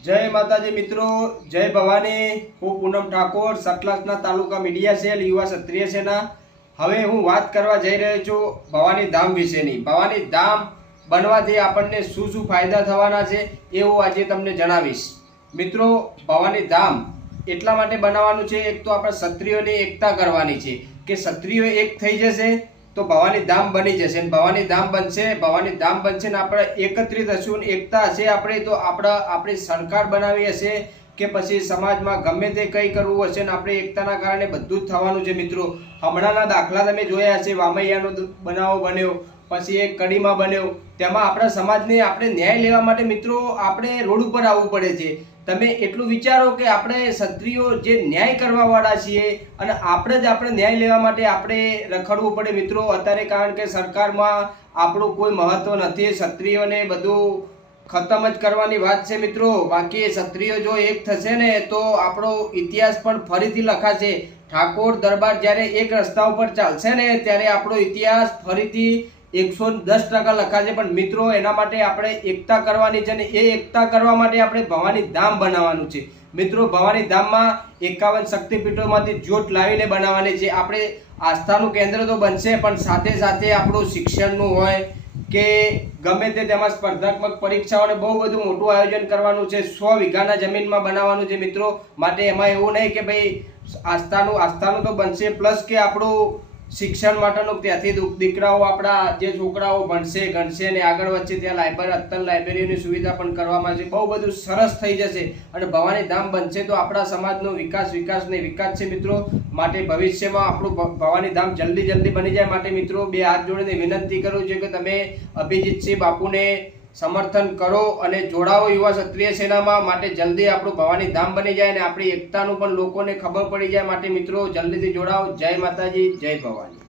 जय माताजी मित्रों, जय भवानी। હું પૂનમ ઠાકોર, સતલાસના તાલુકા મીડિયા સેલ યુવા ક્ષત્રિય સેના। હવે હું વાત કરવા જઈ રહ્યો છું ભવાની ધામ વિશેની। ભવાની ધામ બનવાથી આપણને શું શું ફાયદા થવાના છે એ હું આજે તમને જણાવીશ। મિત્રો, ભવાની ધામ એટલા માટે બનાવવાનું છે, એક તો આપણે ક્ષત્રિયોની એકતા કરવાની છે કે ક્ષત્રિયો એક થઈ જશે તો ભવાની ધામ બની જશે। ભવાની ધામ બનશે ને આપણે એકત્રિત હશું, એકતા હશે આપણે તો આપણી સરકાર બનાવી હશે કે પછી સમાજમાં ગમે તે કંઈ કરવું હશે ને આપણે એકતાના કારણે બધું જ થવાનું છે। મિત્રો, હમણાંના દાખલા તમે જોયા હશે, વામૈયાનો બનાવો બન્યો, પછી એક કડીમાં બન્યો, તેમાં આપણા સમાજને આપણે ન્યાય લેવા માટે મિત્રો આપણે રોડ ઉપર આવવું પડે છે। તમે એટલું વિચારો કે આપણે ક્ષત્રિયો જે ન્યાય કરવા વાળા છીએ અને આપણે ન્યાય લેવા માટે આપણે રખડવું પડે મિત્રો અત્યારે, કારણ કે સરકારમાં આપણું કોઈ મહત્વ નથી। ક્ષત્રિયોને બધું ખતમ જ કરવાની વાત છે મિત્રો। બાકી ક્ષત્રિયો જો એક થશે ને તો આપણો ઇતિહાસ પણ ફરીથી લખાશે। ઠાકોર દરબાર જ્યારે એક રસ્તા ઉપર ચાલશે ને ત્યારે આપણો ઇતિહાસ ફરીથી 110% લખાશે। પણ મિત્રો એના માટે આપણે એકતા કરવાની છે ને એ એકતા કરવા માટે આપણે ભવાની ધામ બનાવવાનું છે। મિત્રો, ભવાની ધામમાં 51 શક્તિપીઠોમાંથી જ્યોત લાવીને બનાવવાની છે। આપણે આસ્થાનું કેન્દ્ર તો બનશે પણ સાથે સાથે આપણું શિક્ષણનું હોય કે ગમે તે તેમાં સ્પર્ધાત્મક પરીક્ષાઓને બહુ બધું મોટું આયોજન કરવાનું છે। 100 વીઘાના જમીનમાં બનાવવાનું છે મિત્રો। માટે એમાં એવું નહીં કે ભાઈ આસ્થાનું તો બનશે પ્લસ કે આપણું શિક્ષણ માટેનું ત્યાંથી દીકરાઓ આપણા જે છોકરાઓ ભણશે ગણશે અને આગળ વધશે ત્યાં અત્તર લાઇબ્રેરીની સુવિધા પણ કરવામાં છે। બહુ બધું સરસ થઈ જશે અને ભવાની ધામ બનશે તો આપણા સમાજનો વિકાસ છે મિત્રો। માટે ભવિષ્યમાં આપણું ભવાની ધામ જલ્દી બની જાય માટે મિત્રો બે હાથ જોડીને વિનંતી કરું છું કે તમે અભિજીતસિંહ બાપુને સમર્થન કરો અને જોડાવો યુવા ક્ષત્રિય સેનામાં। માટે જલ્દી આપણું ભવાની ધામ બની જાય અને આપણી એકતાનું પણ લોકોને ખબર પડી જાય। માટે મિત્રો જલ્દીથી જોડાઓ। જય માતાજી, જય ભવાની।